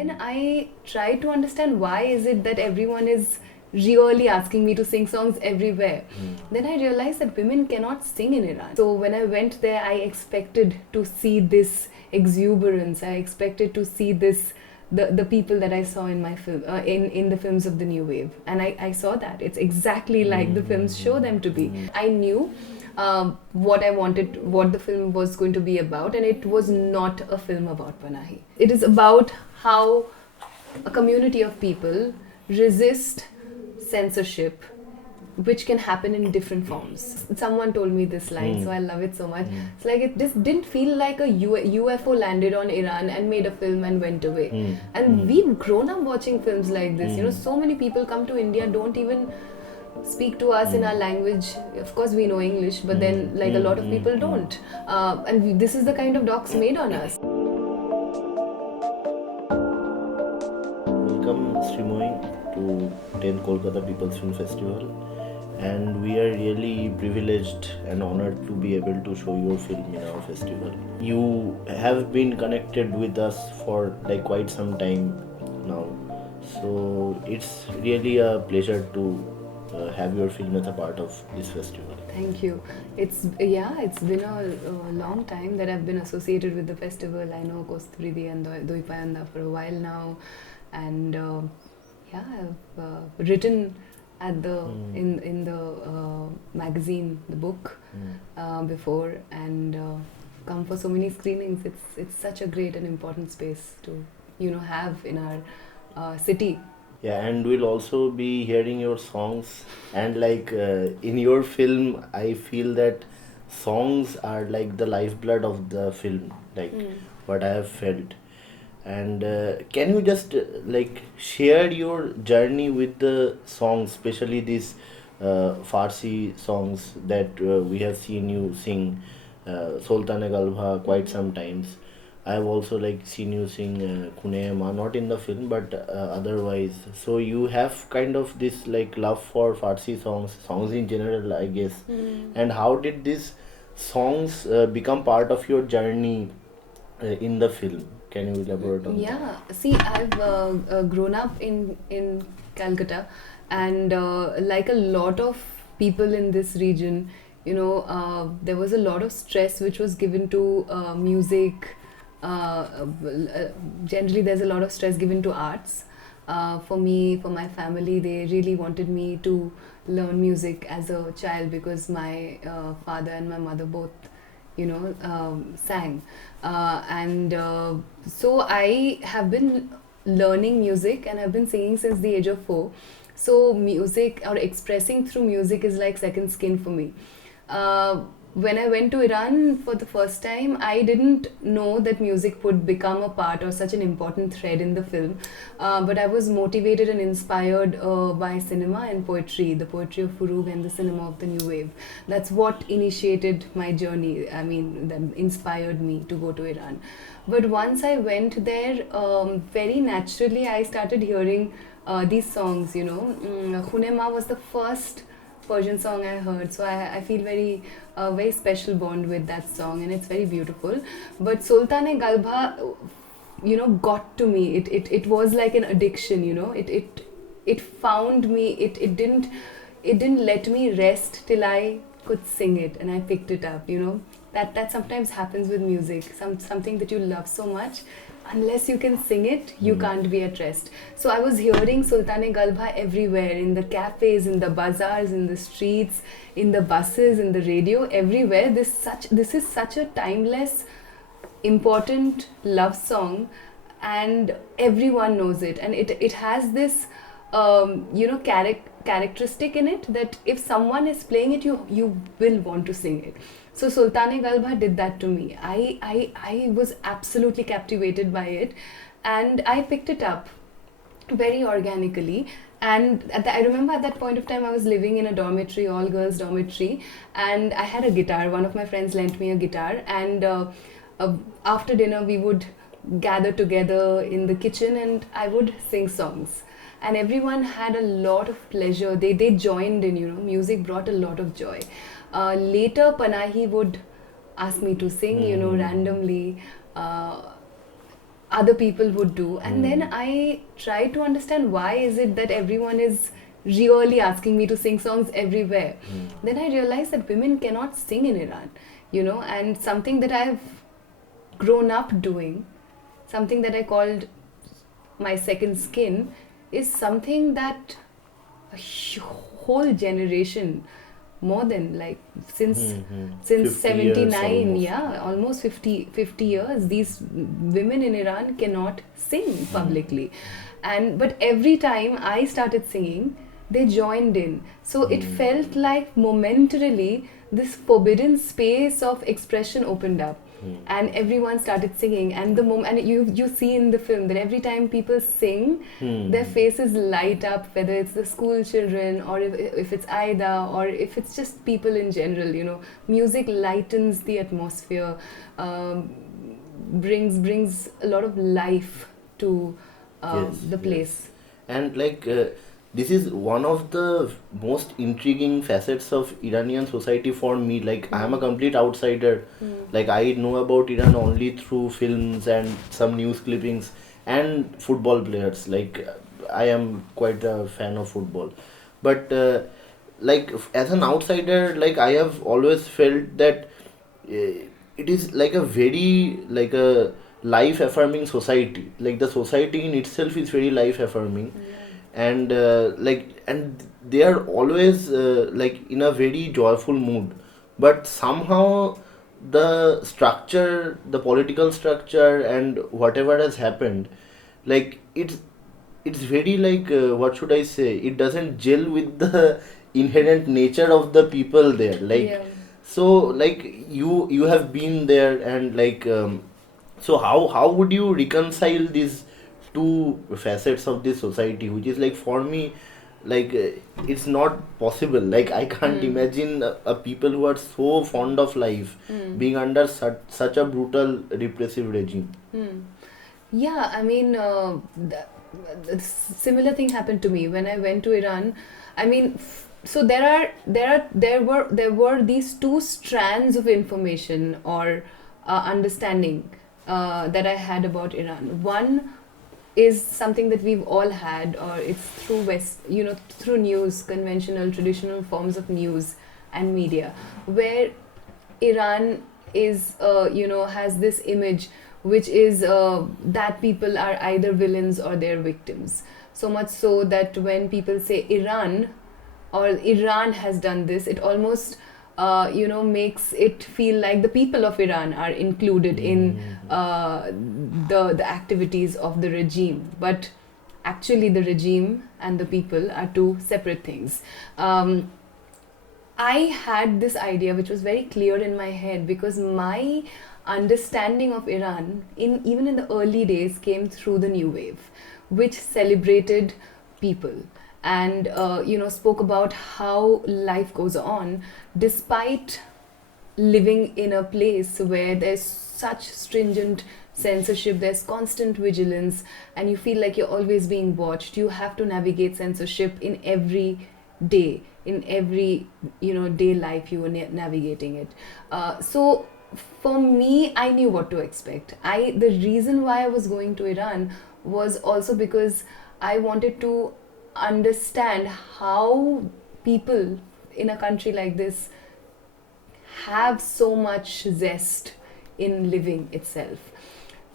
then I tried to understand why is it that everyone is really asking me to sing songs everywhere. Then I realized that women cannot sing in Iran. So when I went there, I expected to see this exuberance. I expected to see this the people that I saw in my film in the films of the new wave, and I saw that it's exactly like the films show them to be. I knew what I wanted, what the film was going to be about, and it was not a film about Panahi. It is about how a community of people resist censorship, which can happen in different forms. Someone told me this line, so I love it so much. It's like it just didn't feel like a UFO landed on Iran and made a film and went away. And we've grown up watching films like this. You know, so many people come to India, don't even speak to us in our language. Of course, we know English, but then like a lot of people don't. This is the kind of docs made on us. Welcome Sreemoyee to 10th Kolkata People's Film Festival, and we are really privileged and honored to be able to show your film in our festival. You have been connected with us for like quite some time now, so it's really a pleasure to have your film as a part of this festival. Thank you. It's been a long time that I've been associated with the festival. I know Kosturi and Doipayanda for a while now, and I've written at the in the magazine, the book before, and come for so many screenings. It's such a great and important space to have in our city. Yeah, and we'll also be hearing your songs, and like in your film I feel that songs are like the lifeblood of the film, like what I have felt. And can you just like share your journey with the songs, especially these Farsi songs that we have seen you sing, Sultan Galbha quite sometimes. I have also like seen you sing Khune Ma, not in the film but otherwise. So you have kind of this like love for Farsi songs in general, I guess. And how did these songs become part of your journey in the film? Can you elaborate on that? Yeah, see, I've grown up in Calcutta, and like a lot of people in this region, there was a lot of stress which was given to music. Generally, there's a lot of stress given to arts. For me, for my family, they really wanted me to learn music as a child because my father and my mother both sang, so I have been learning music and I've been singing since the age of 4. So music or expressing through music is like second skin for me. When I went to Iran for the first time, I didn't know that music would become a part or such an important thread in the film. But I was motivated and inspired by cinema and poetry, the poetry of Furugh and the cinema of the new wave. That's what initiated my journey. I mean, that inspired me to go to Iran. But once I went there, very naturally, I started hearing these songs, Khune Ma was the first Persian song I heard, so I feel very special bond with that song, and it's very beautiful. But Sultan Galbha, got to me. It was like an addiction, It found me. It didn't let me rest till I could sing it, and I picked it up. That sometimes happens with music. Something that you love so much. Unless you can sing it, you can't be at rest. So I was hearing Sultan Galbha everywhere, in the cafes, in the bazaars, in the streets, in the buses, in the radio, everywhere. This is such a timeless, important love song, and everyone knows it. And it has this, characteristic in it that if someone is playing it, you will want to sing it. So Sultan Galbha did that to me. I was absolutely captivated by it, and I picked it up very organically. And I remember at that point of time I was living in a dormitory, all girls dormitory, and I had a guitar. One of my friends lent me a guitar, and after dinner we would gather together in the kitchen and I would sing songs. And everyone had a lot of pleasure. They joined in, music brought a lot of joy. Later, Panahi would ask me to sing, randomly. other people would do. And then I tried to understand why is it that everyone is really asking me to sing songs everywhere. Then I realized that women cannot sing in Iran, and something that I've grown up doing, something that I called my second skin, is something that a whole generation, more than like since 50 years 79, almost. yeah, almost 50 years, these women in Iran cannot sing publicly. But every time I started singing, they joined in, so it felt like momentarily this forbidden space of expression opened up, and everyone started singing. And and you see in the film that every time people sing, their faces light up, whether it's the school children, or if it's Aida, or if it's just people in general. Music lightens the atmosphere, brings a lot of life to the place. And like this is one of the most intriguing facets of Iranian society for me. Like I am a complete outsider. Like I know about Iran only through films and some news clippings and football players. Like I am quite a fan of football, but like as an outsider, like I have always felt that it is like a very like a life affirming society. Like the society in itself is very life affirming, and and they are always like in a very joyful mood. But somehow the political structure and whatever has happened, like it's very like what should I say, it doesn't gel with the inherent nature of the people there. Like Yeah. so like you have been there, and like so how would you reconcile these two facets of this society, which is like for me like it's not possible. Like I can't imagine a people who are so fond of life being under such a brutal repressive regime. Yeah, I mean, similar thing happened to me when I went to Iran. I mean, so there were these two strands of information or understanding that I had about Iran. One is something that we've all had, or it's through through news, conventional, traditional forms of news and media, where Iran is, has this image which is that people are either villains or they're victims. So much so that when people say Iran or Iran has done this, it almost makes it feel like the people of Iran are included in the activities of the regime. But actually, the regime and the people are two separate things. I had this idea which was very clear in my head, because my understanding of Iran, even in the early days, came through the new wave, which celebrated people and spoke about how life goes on despite living in a place where there's such stringent censorship, there's constant vigilance, and you feel like you're always being watched. You have to navigate censorship in every day, in every day life you were navigating it. So for me, I knew what to expect. The reason why I was going to Iran was also because I wanted to understand how people in a country like this have so much zest in living itself.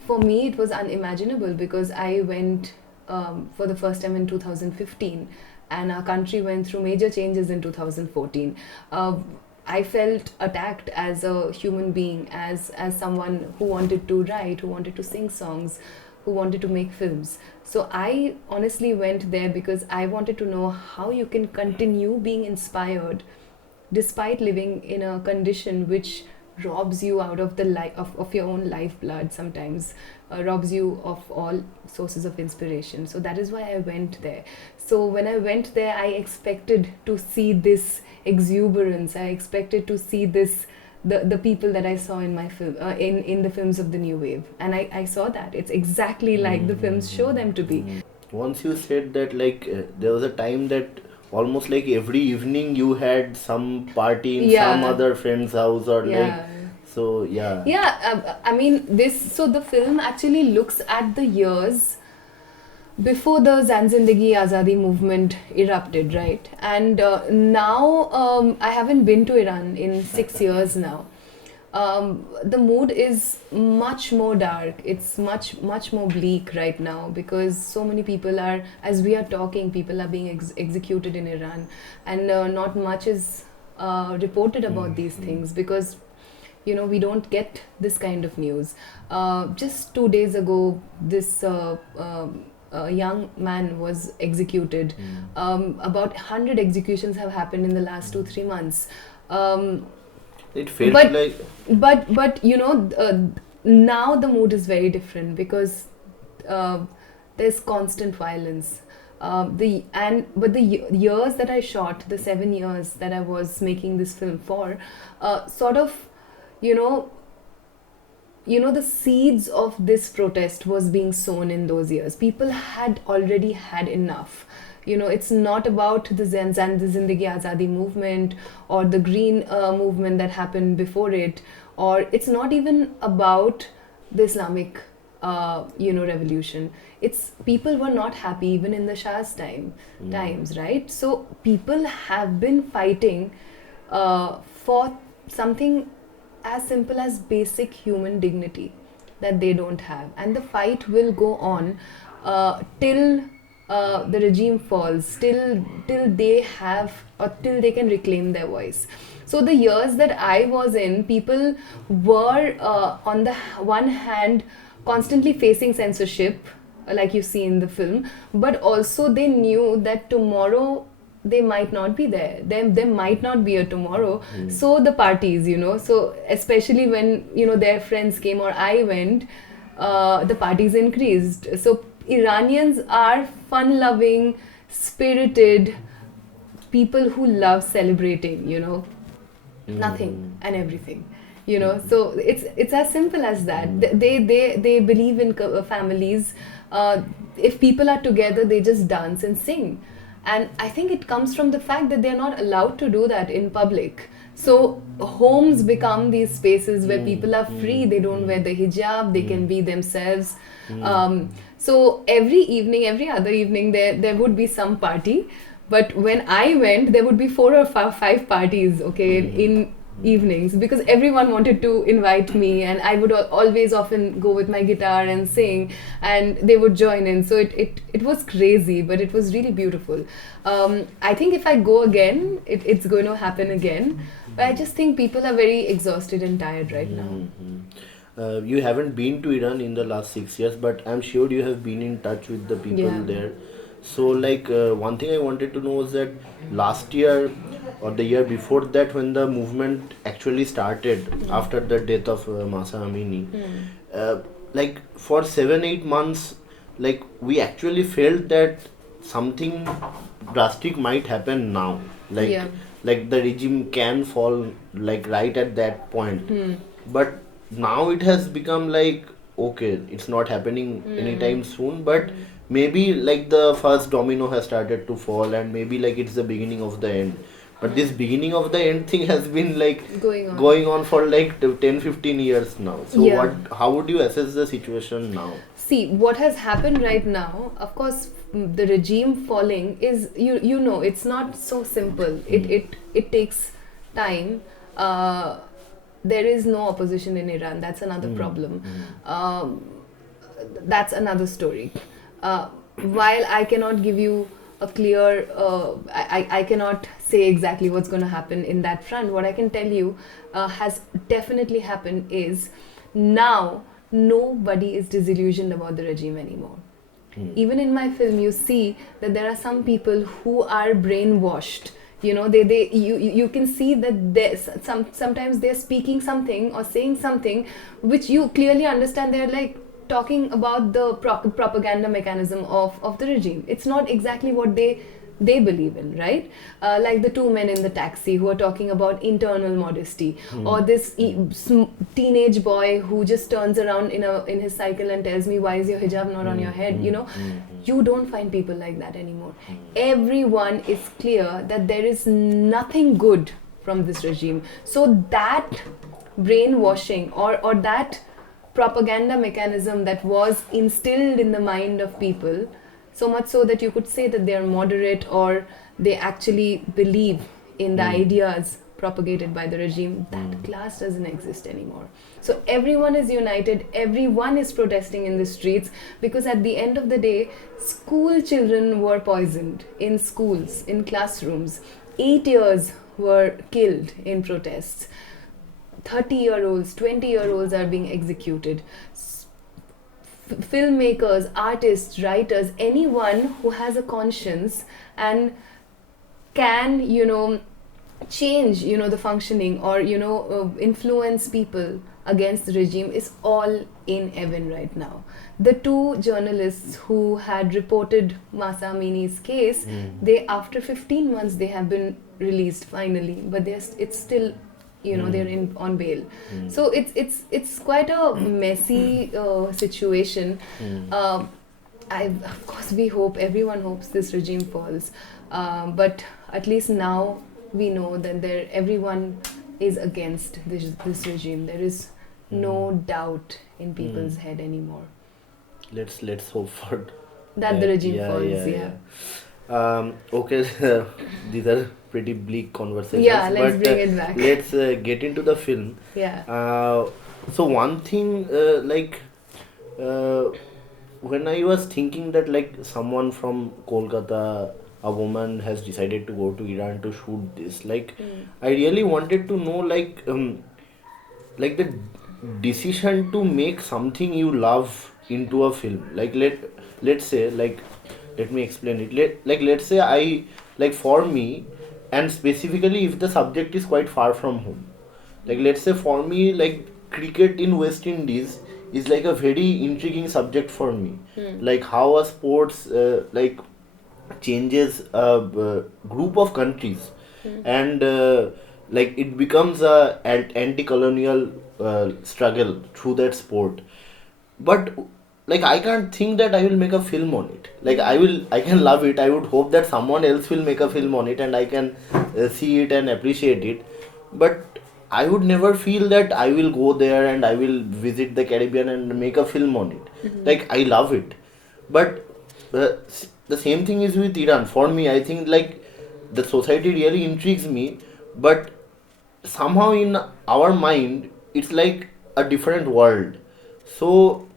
For me, it was unimaginable because I went for the first time in 2015, and our country went through major changes in 2014. I felt attacked as a human being, as someone who wanted to write, who wanted to sing songs, who wanted to make films. So I honestly went there because I wanted to know how you can continue being inspired despite living in a condition which robs you out of the of your own lifeblood sometimes, robs you of all sources of inspiration. So that is why I went there. So when I went there, I expected to see this exuberance. I expected to see this, the people that I saw in my film, in the films of the new wave, and I saw that it's exactly like the films show them to be. Once you said that like there was a time that almost like every evening you had some party in some Yeah. other friend's house, or like Yeah. So yeah. Yeah, I mean, so the film actually looks at the years before the Zan Zindagi Azadi movement erupted, right? And now I haven't been to Iran in 6 years now. The mood is much more dark. It's much more bleak right now because so many people are, as we are talking, people are being executed in Iran, and not much is reported about these things because we don't get this kind of news. Just 2 days ago, this young man was executed. About 100 executions have happened in the last 2-3 months. Um, It felt but like. but now the mood is very different because uh, there's constant violence. But the years that I shot, the 7 years that I was making this film for, sort of, you know the seeds of this protest was being sown in those years. People had already had enough. It's not about the the Zindagi Azadi movement or the green movement that happened before it, or it's not even about the Islamic revolution. It's people were not happy even in the Shah's times, right? So people have been fighting for something as simple as basic human dignity that they don't have, and the fight will go on till the regime falls, till they have, or till they can reclaim their voice. So the years that I was in, people were on the one hand constantly facing censorship, like you see in the film, but also they knew that tomorrow they might not be there. There might not be a tomorrow. So the parties, so especially when their friends came or I went, the parties increased. So Iranians are fun-loving, spirited people who love celebrating, nothing and everything. So it's as simple as that. They believe in families. If people are together, they just dance and sing. And I think it comes from the fact that they're not allowed to do that in public. So homes become these spaces where people are free. They don't wear the hijab. They can be themselves. So every evening, every other evening, there would be some party. But when I went, there would be 4 or 5 parties, okay, in evenings, because everyone wanted to invite me, and I would always often go with my guitar and sing, and they would join in. So it was crazy, but it was really beautiful. I think if I go again, it's going to happen again. But I just think people are very exhausted and tired right now. You haven't been to Iran in the last 6 years, but I'm sure you have been in touch with the people there. So, one thing I wanted to know is that last year or the year before that, when the movement actually started after the death of Masa Amini, for 7-8 months, we actually felt that something drastic might happen now. Like the regime can fall right at that point. But now it has become okay, it's not happening anytime soon, but maybe the first domino has started to fall, and maybe it's the beginning of the end. But this beginning of the end thing has been going on for 10-15 years now. So how would you assess the situation now? See, what has happened right now, of course, the regime falling is, it's not so simple. It takes time. There is no opposition in Iran. That's another problem. That's another story. While I cannot give you a clear, I cannot say exactly what's going to happen in that front. What I can tell you has definitely happened is now nobody is disillusioned about the regime anymore. Even in my film, you see that there are some people who are brainwashed. You can see that sometimes they're speaking something or saying something which you clearly understand they're talking about the propaganda mechanism of the regime. It's not exactly what they believe in, right? Like the 2 men in the taxi who are talking about internal modesty, or this teenage boy who just turns around in his cycle and tells me, why is your hijab not on your head? You don't find people like that anymore. Everyone is clear that there is nothing good from this regime. So that brainwashing or that propaganda mechanism that was instilled in the mind of people, so much so that you could say that they are moderate or they actually believe in the ideas propagated by the regime, that class doesn't exist anymore. So everyone is united, everyone is protesting in the streets, because at the end of the day, school children were poisoned in schools, in classrooms. 8 years were killed in protests. 30-year-olds, 20-year-olds are being executed. Filmmakers, artists, writers, anyone who has a conscience and can, change, the functioning or, influence people against the regime is all in heaven right now. The two journalists who had reported Masa Amini's case, they after 15 months they have been released finally, but it's still, they're on bail. So it's quite a messy situation. Of course, everyone hopes this regime falls, but at least now we know that everyone is against this regime. There is no doubt in people's head anymore. Let's hope for that the regime falls. Okay, these are pretty bleak conversations. Yeah, let's bring it back. Let's get into the film. Yeah. So one thing, when I was thinking that like someone from Kolkata, a woman has decided to go to Iran to shoot this, I really wanted to know like the decision to make something you love into a film. Let's say let me explain it. Let's say for me, and specifically if the subject is quite far from home. Let's say for me, cricket in West Indies is like a very intriguing subject for me. How a sports changes a group of countries, and it becomes a anti-colonial struggle through that sport. But I can't think that I will make a film on it. I can love it. I would hope that someone else will make a film on it and I can see it and appreciate it. But I would never feel that I will go there and I will visit the Caribbean and make a film on it. I love it. But the same thing is with Iran. For me, I think the society really intrigues me, but somehow in our mind, it's like a different world. So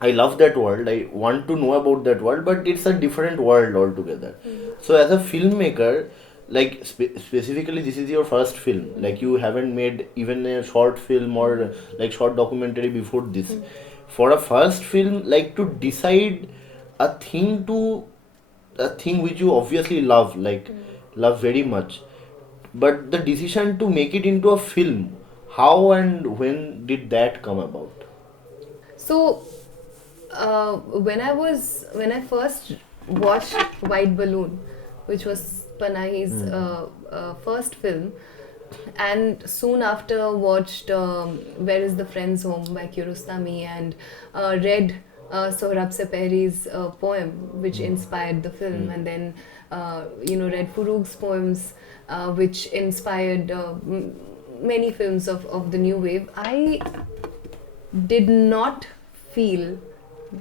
I love that world. I want to know about that world, but it's a different world altogether. So as a filmmaker, specifically, this is your first film. You haven't made even a short film or short documentary before this. For a first film, to decide a thing which you obviously love, love very much, but the decision to make it into a film, how and when did that come about? So when I first watched White Balloon, which was Panahi's first film, and soon after watched Where is the Friend's Home by Kiarostami, and read Sohrab Sepehri's poem which inspired the film, and then read Foroug's poems which inspired many films of the new wave. I did not feel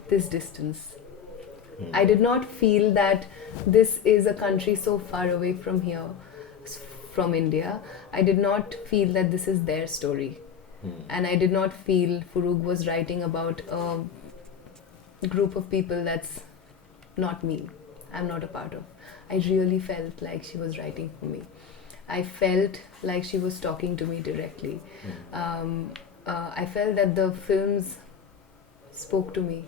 this distance. I did not feel that this is a country so far away from here, from India. I did not feel that this is their story. And I did not feel Forough was writing about a group of people that's not me. I'm not a part of. I really felt like she was writing for me. I felt like she was talking to me directly. I felt that the films spoke to me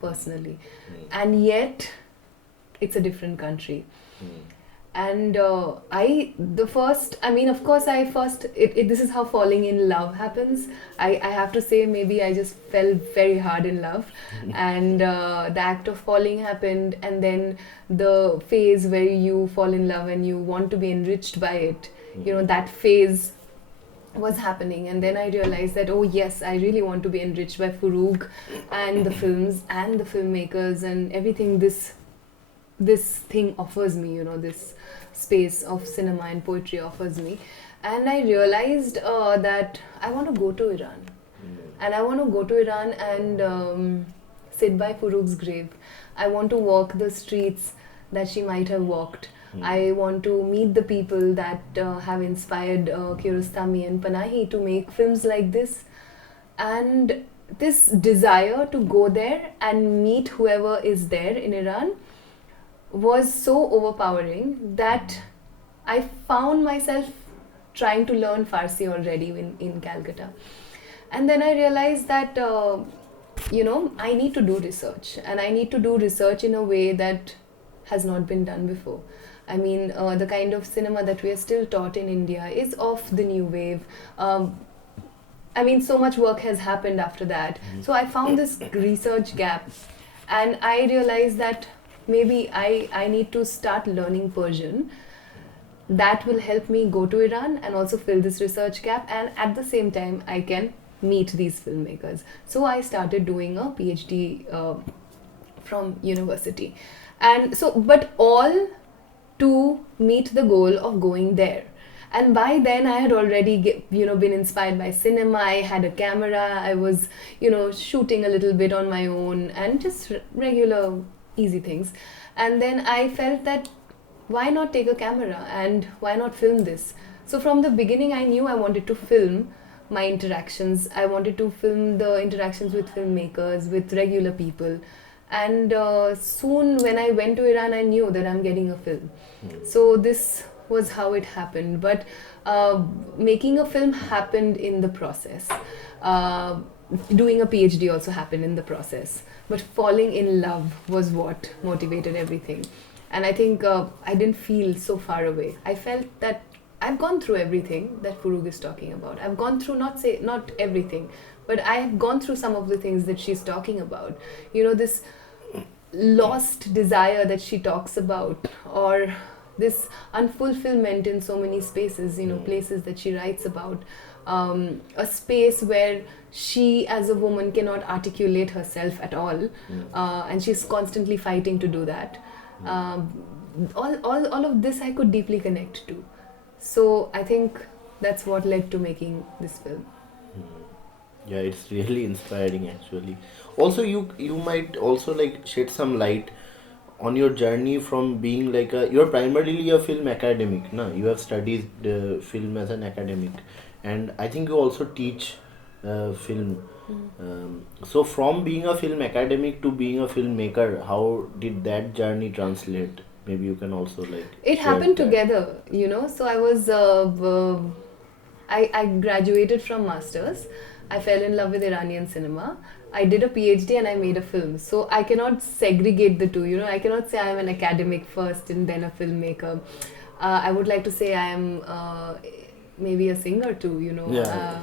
personally, and yet it's a different country. And this is how falling in love happens. I have to say, maybe I just fell very hard in love, and the act of falling happened, and then the phase where you fall in love and you want to be enriched by it, that phase was happening. And then I realized that, oh yes, I really want to be enriched by Forough and the films and the filmmakers and everything this this thing offers me, this space of cinema and poetry offers me. And I realized that I want to go to Iran. And I want to go to Iran and sit by Furug's grave. I want to walk the streets that she might have walked. I want to meet the people that have inspired Kiarostami and Panahi to make films like this. And this desire to go there and meet whoever is there in Iran was so overpowering that I found myself trying to learn Farsi already in Calcutta. And then I realized that, I need to do research. And I need to do research in a way that has not been done before. I mean, the kind of cinema that we are still taught in India is of the new wave. I mean, so much work has happened after that. So I found this research gap. And I realized that maybe I need to start learning Persian. That will help me go to Iran and also fill this research gap. And at the same time, I can meet these filmmakers. So I started doing a PhD from university. And so, but all to meet the goal of going there. And by then I had already been inspired by cinema. I had a camera. I was shooting a little bit on my own and just regular easy things. And then I felt that why not take a camera and why not film this? So from the beginning I knew I wanted to film my interactions. I wanted to film the interactions with filmmakers, with regular people. And soon when I went to Iran, I knew that I'm getting a film. So this was how it happened. But making a film happened in the process. Doing a PhD also happened in the process. But falling in love was what motivated everything. And I think I didn't feel so far away. I felt that I've gone through everything that Furug is talking about. I've gone through not everything, but I have gone through some of the things that she's talking about. This lost desire that she talks about, or this unfulfillment in so many spaces, places that she writes about. A space where she as a woman cannot articulate herself at all, and she's constantly fighting to do that. All of this I could deeply connect to. So I think that's what led to making this film. Yeah, it's really inspiring actually. Also, you might also like shed some light on your journey from being like you're primarily a film academic, no? You have studied film as an academic, and I think you also teach film. So from being a film academic to being a filmmaker, how did that journey translate? Maybe you can also like. It share happened that. together, So I was, I graduated from masters. I fell in love with Iranian cinema. I did a PhD and I made a film. So I cannot segregate the two, I cannot say I am an academic first and then a filmmaker. I would like to say I am maybe a singer too, Yeah,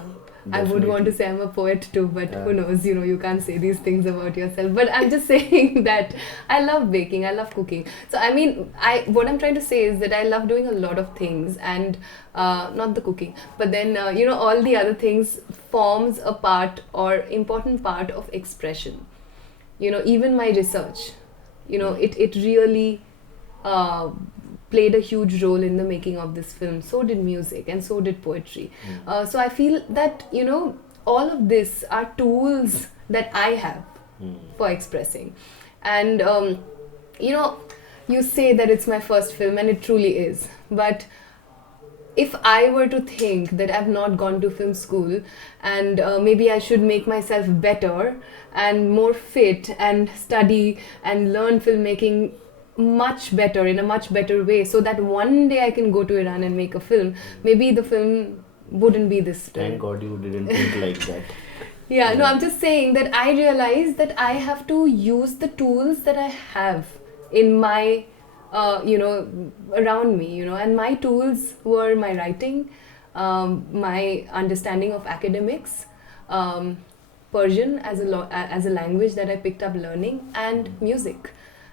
I would want to definitely. say I'm a poet too, but Yeah. who knows, you can't say these things about yourself. But I'm just saying that I love baking, I love cooking. So I mean, what I'm trying to say is that I love doing a lot of things, and not the cooking, but then, all the other things forms a part or important part of expression. Even my research, it really uh, played a huge role in the making of this film. So did music and so did poetry. So I feel that, all of this are tools that I have for expressing. And, you say that it's my first film, and it truly is. But if I were to think that I've not gone to film school and maybe I should make myself better and more fit and study and learn filmmaking much better, in a much better way, so that one day I can go to Iran and make a film, maybe the film wouldn't be this Thank film. God you didn't think like that. Yeah, no, Yeah. I'm just saying that I realize that I have to use the tools that I have in my, around me, and my tools were my writing, my understanding of academics, Persian as a language that I picked up learning, and music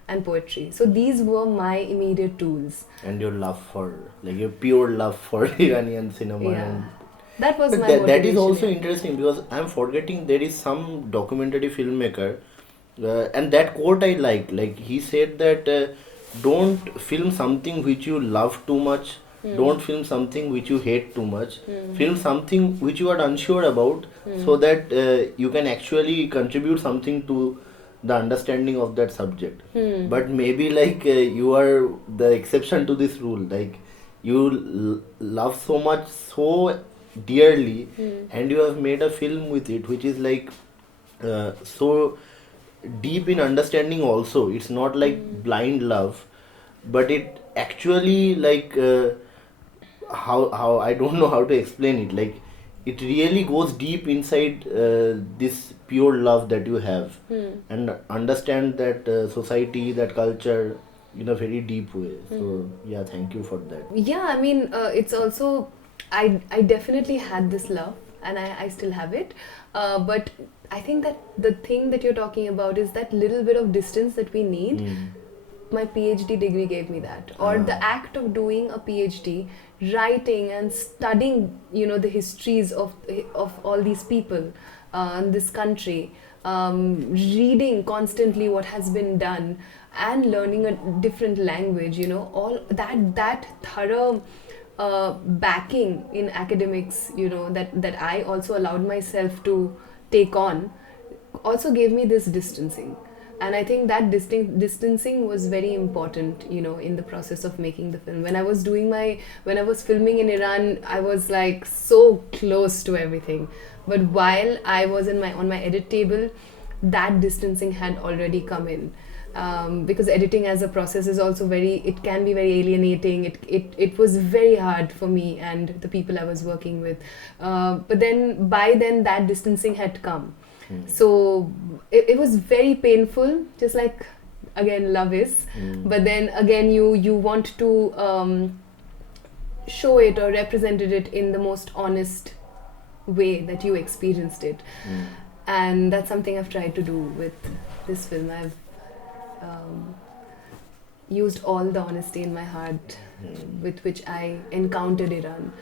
and poetry. So these were my immediate tools. And your love for like your pure love for Iranian cinema Yeah, and that was but my that is motivation. also Yeah. interesting because I'm forgetting there is some documentary filmmaker and that quote I like he said that don't film something which you love too much. Don't film something which you hate too much. Film something which you are unsure about, so that you can actually contribute something to the understanding of that subject. But maybe like you are the exception to this rule. Like you love so much, so dearly, and you have made a film with it, which is like so deep in understanding also. It's not like blind love, but it actually like how I don't know how to explain it. Like it really goes deep inside this pure love that you have, and understand that society, that culture in a very deep way. So yeah, thank you for that. Yeah, I mean, it's also, I definitely had this love, and I still have it. But I think that the thing that you're talking about is that little bit of distance that we need. My PhD degree gave me that, or the act of doing a PhD, writing and studying, the histories of all these people in this country, reading constantly what has been done, and learning a different language, all that thorough backing in academics, that I also allowed myself to take on, also gave me this distancing. And I think that distancing was very important, in the process of making the film. When I was filming in Iran, I was like so close to everything. But while I was on my edit table, that distancing had already come in. Because editing as a process is also it can be very alienating. It was very hard for me and the people I was working with. But then, by then, that distancing had come. So it was very painful, just like, again, love is. But then again, you want to show it or represented it in the most honest way that you experienced it. And that's something I've tried to do with this film. I've used all the honesty in my heart with which I encountered Iran,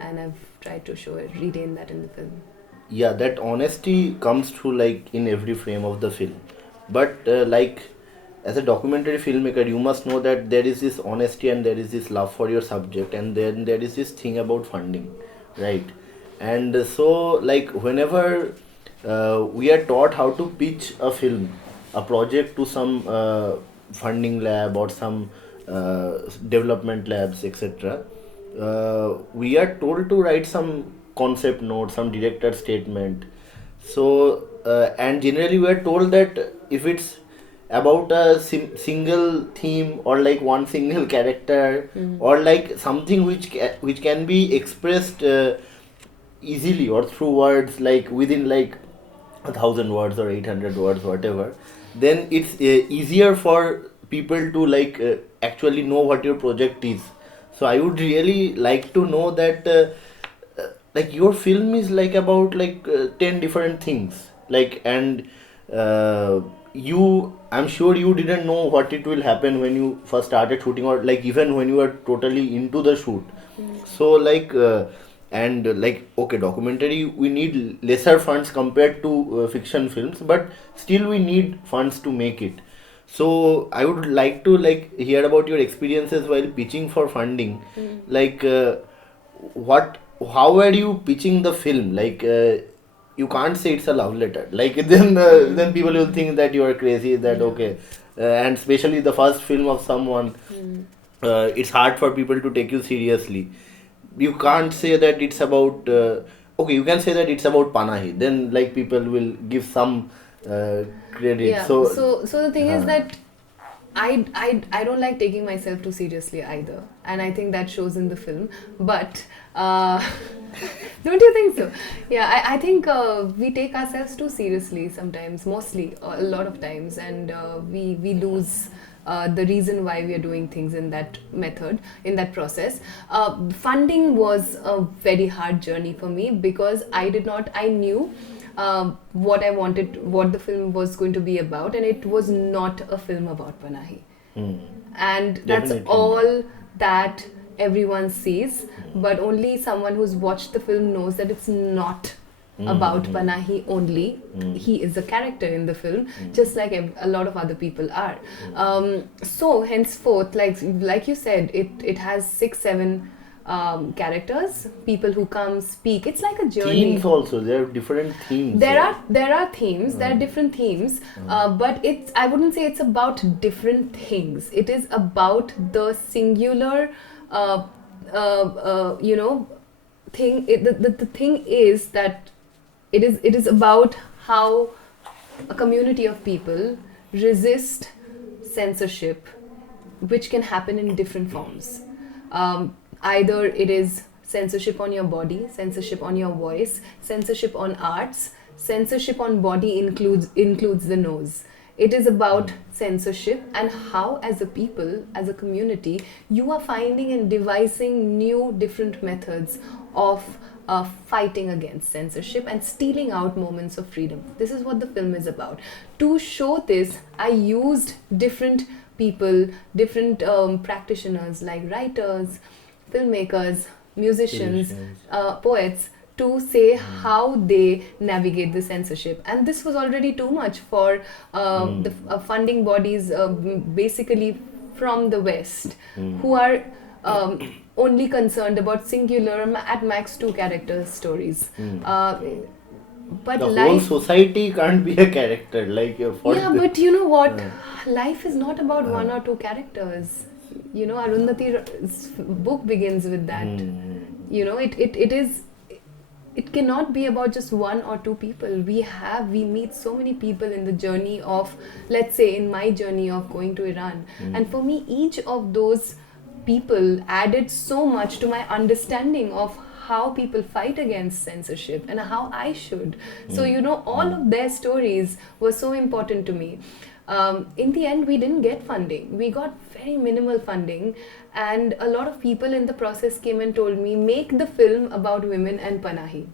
and I've tried to retain that in the film. Yeah, that honesty comes through like in every frame of the film. But like as a documentary filmmaker, you must know that there is this honesty and there is this love for your subject, and then there is this thing about funding, right? And so like whenever we are taught how to pitch a film, a project to some funding lab or some development labs, etc., we are told to write some concept note, some director statement. So, and generally we are told that if it's about a single theme or like one single character, or like something which can be expressed easily or through words, like within like 1,000 words or 800 words, whatever, then it's easier for people to like actually know what your project is. So I would really like to know that like your film is like about like 10 different things, like, and I'm sure you didn't know what it will happen when you first started shooting, or like even when you were totally into the shoot. So like and like, okay, documentary, we need lesser funds compared to fiction films, but still we need funds to make it. So I would like to like hear about your experiences while pitching for funding. Like what how were you pitching the film? Like you can't say it's a love letter, like then people will think that you are crazy, that okay, and especially the first film of someone, it's hard for people to take you seriously. You can't say that it's about okay, you can say that it's about Panahi, then like people will give some credit. Yeah. So the thing is that I don't like taking myself too seriously either, and I think that shows in the film. But don't you think so? Yeah, I think we take ourselves too seriously sometimes, mostly a lot of times, and we lose the reason why we are doing things in that method, in that process. Funding was a very hard journey for me, because I knew what I wanted, what the film was going to be about, and it was not a film about Panahi. And that's Definitely. all that everyone sees, but only someone who's watched the film knows that it's not about Mm. Panahi only. He is a character in the film, just like a lot of other people are. So henceforth, like you said, it has 6 7 characters, people who come speak. It's like a journey. Themes also, there are different themes There here. are there are themes, there are different themes, but it's, I wouldn't say it's about different things. It is about the singular uh, you know, thing. The thing is that it is about how a community of people resist censorship, which can happen in different forms. Either it is censorship on your body, censorship on your voice, censorship on arts, censorship on body includes the nose. It is about censorship and how, as a people, as a community, you are finding and devising new, different methods of fighting against censorship and stealing out moments of freedom. This is what the film is about. To show this, I used different people, different practitioners like writers, filmmakers, musicians, Musicians. poets, to say how they navigate the censorship. And this was already too much for the funding bodies, basically from the West, who are only concerned about singular, at max 2 character stories. But The whole life, society can't be a character, like for yeah, the, but you know what? Life is not about 1 or 2 characters. You know, Arundhati's book begins with that. You know, it is, it cannot be about just 1 or 2 people. We meet so many people in the journey of, let's say in my journey of going to Iran, and for me each of those people added so much to my understanding of how people fight against censorship and how I should. So, you know, all of their stories were so important to me. In the end, we didn't get funding. We got very minimal funding, and a lot of people in the process came and told me, make the film about women and Panahi.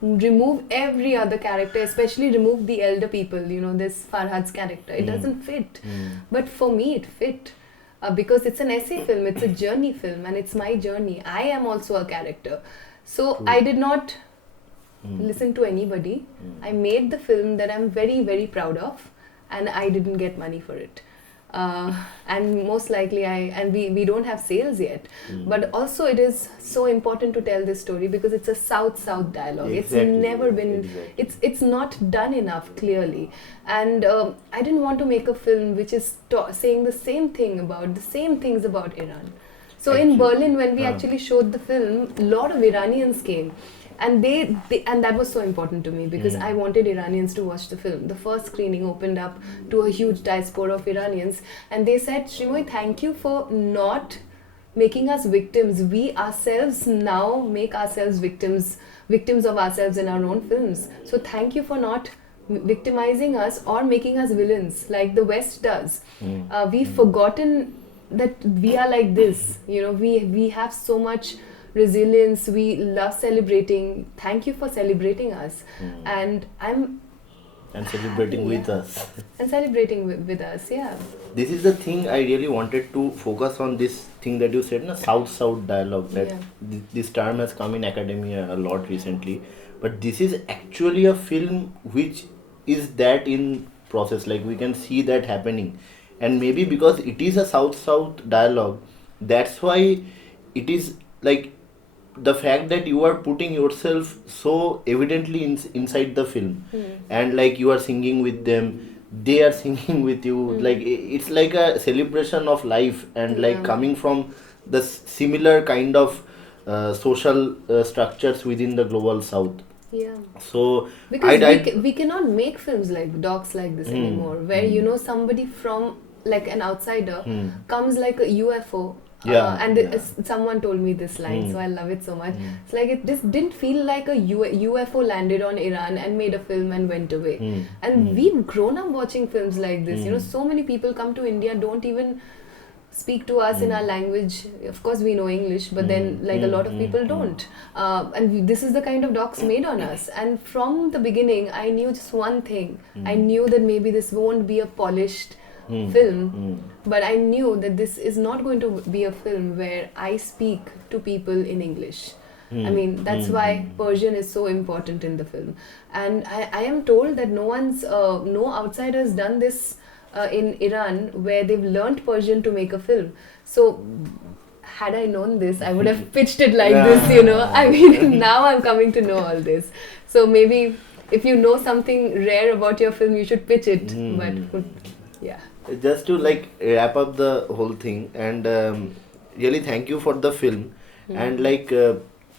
Remove every other character, especially remove the elder people, you know, this Farhad's character. It doesn't fit. But for me, it fit. Because it's an essay film, it's a journey film, and it's my journey. I am also a character. So True. I did not listen to anybody. I made the film that I'm very, very proud of, and I didn't get money for it. And most likely we don't have sales yet. But also it is so important to tell this story because it's a South-South dialogue. Exactly, It's never been, exactly. it's not done enough clearly. And I didn't want to make a film which is saying the same thing about, the same things about Iran. So in Actually, Berlin, when we actually showed the film, a lot of Iranians came. And they and that was so important to me because I wanted Iranians to watch the film. The first screening opened up to a huge diaspora of Iranians, and they said, Sreemoyee, thank you for not making us victims. We ourselves now make ourselves victims of ourselves in our own films. So thank you for not victimizing us or making us villains like the West does. We've forgotten that we are like this. You know, we have so much resilience. We love celebrating. Thank you for celebrating us. And celebrating with yeah. us. And celebrating with us, yeah. This is the thing I really wanted to focus on, this thing that you said, na, South-South dialogue, that Yeah. this term has come in academia a lot recently. But this is actually a film which is that in process, like we can see that happening. And maybe because it is a South-South dialogue, that's why it is like the fact that you are putting yourself so evidently inside the film, and like you are singing with them, they are singing with you, like it's like a celebration of life, and like Yeah. coming from the similar kind of social structures within the global south. Yeah. So Because I we cannot make films like docs like this anymore, where you know somebody from like an outsider comes like a UFO. Yeah, And yeah. someone told me this line, so I love it so much. It's like it just didn't feel like a UFO landed on Iran and made a film and went away. And we've grown up watching films like this. You know, so many people come to India, don't even speak to us in our language. Of course we know English, but then like a lot of people don't. And this is the kind of docs made on us. And from the beginning I knew just one thing. I knew that maybe this won't be a polished film, but I knew that this is not going to be a film where I speak to people in English. I mean, that's why Persian is so important in the film. And I am told that no outsider has done this in Iran, where they've learnt Persian to make a film. So, had I known this, I would have pitched it like this, you know. I mean, now I'm coming to know all this. So maybe if you know something rare about your film, you should pitch it. But yeah. Just to like wrap up the whole thing, and really thank you for the film. And like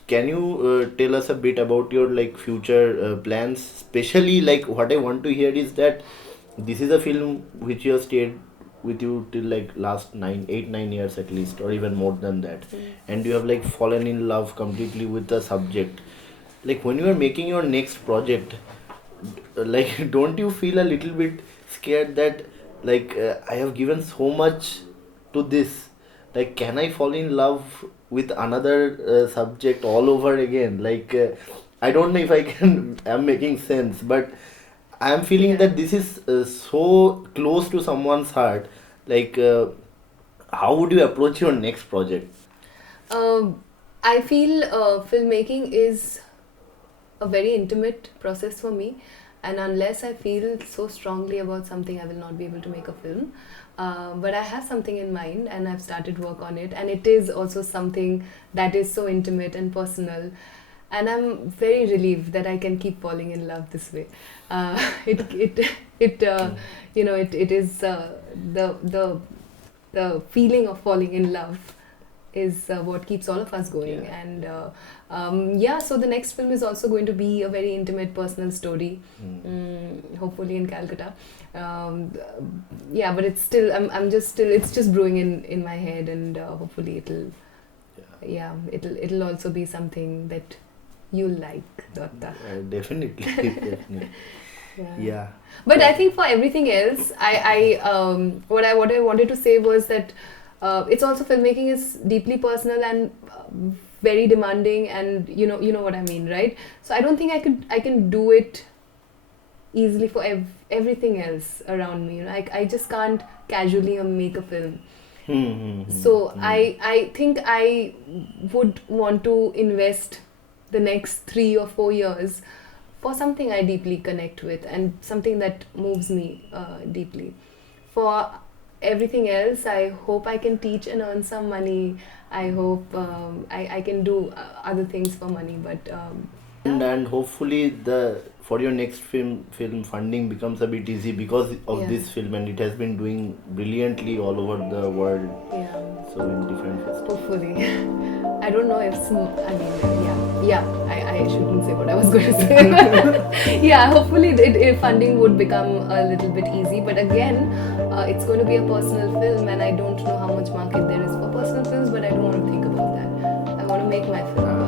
can you tell us a bit about your like future plans? Especially like what I want to hear is that this is a film which you have stayed with you till like last 9 8 9 years at least, or even more than that, and you have like fallen in love completely with the subject. Like when you are making your next project, like don't you feel a little bit scared that like I have given so much to this, like can I fall in love with another subject all over again? Like I don't know if I can I'm making sense, but I am feeling that this is so close to someone's heart. Like how would you approach your next project? I feel filmmaking is a very intimate process for me, and unless I feel so strongly about something, I will not be able to make a film. But I have something in mind, and I've started work on it, and it is also something that is so intimate and personal. And I'm very relieved that I can keep falling in love this way. It is the feeling of falling in love is what keeps all of us going. Yeah. And so the next film is also going to be a very intimate, personal story, hopefully in Calcutta. But it's still, it's just brewing in my head, and hopefully it'll also be something that you like, Datta. Definitely, definitely. Yeah. But I think for everything else, what I wanted to say was that it's also, filmmaking is deeply personal and very demanding, and you know what I mean, right? So I don't think I can do it easily for everything else around me. I just can't casually make a film. So I think I would want to invest the next 3 or 4 years for something I deeply connect with, and something that moves me deeply. For everything else, I hope I can teach and earn some money. I hope I can do other things for money, but and hopefully the for your next film funding becomes a bit easy because of this film, and it has been doing brilliantly all over the world. So in different festivals. Hopefully. I don't know if I shouldn't say what I was going to say. Hopefully funding would become a little bit easy, but again, it's going to be a personal film, and I don't know how much market there is for personal films, but I don't want to think about that. I want to make my film.